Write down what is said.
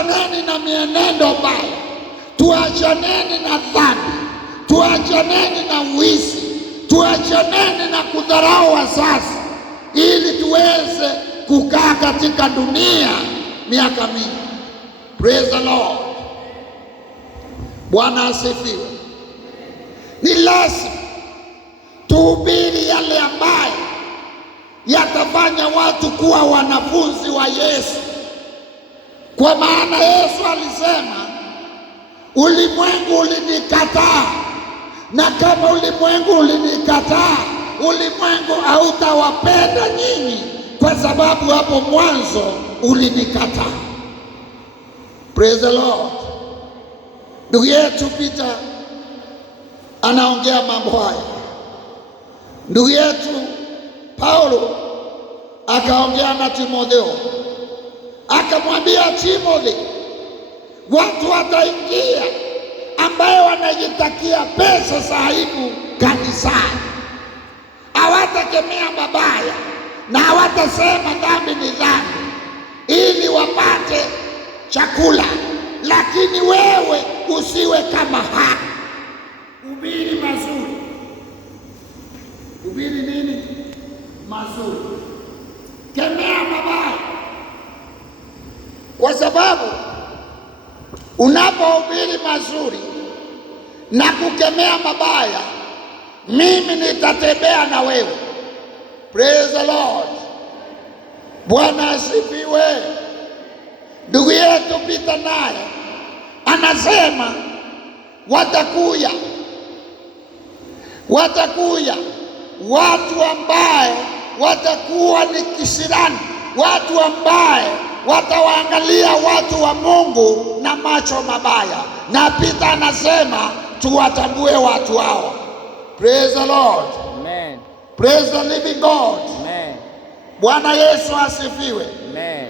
Tuachaneni na mienendo mbaya, tuachaneni na dhambi, tuachaneni na wizi, tuachaneni na kudharau wazazi, ili tuweze kukaa katika dunia miaka mingi. Praise the Lord. Bwana asifiwe. Ni lazima tuhubiri yale ambayo yatafanya watu kuwa wanafunzi wa Yesu, kwa maana Yesu alisema, ulimwengu ulinikataa, na kama ulimwengu ulinikataa, ulimwengu hautawapenda nyinyi, kwa sababu hapo mwanzo ulinikataa. Praise the Lord. Ndugu yetu Peter anaongea mambo haya. Ndugu yetu Paulo akaongea na Timotheo, akamwambia Timothy, watu wataingia ambayo wanajitakia pesa sahibu kanisani, hawatakemea mabaya na hawatasema dhambi ni dhambi, ili wapate chakula. Lakini wewe usiwe kama hao. Hubiri mazuri. Hubiri nini? Mazuri. Kemea mabaya, kwa sababu unapohubiri mazuri na kukemea mabaya, mimi nitatembea na wewe. Praise the Lord. Bwana asifiwe. Ndugu yetu Peter naye anasema watakuja watu ambaye watakuwa ni kisirani, watu ambaye watawaangalia watu wa Mungu na macho mabaya, na Peter anasema tuwatambue watu hao. Praise the Lord. Amen. Praise the living God. Amen. Bwana Yesu asifiwe. Amen.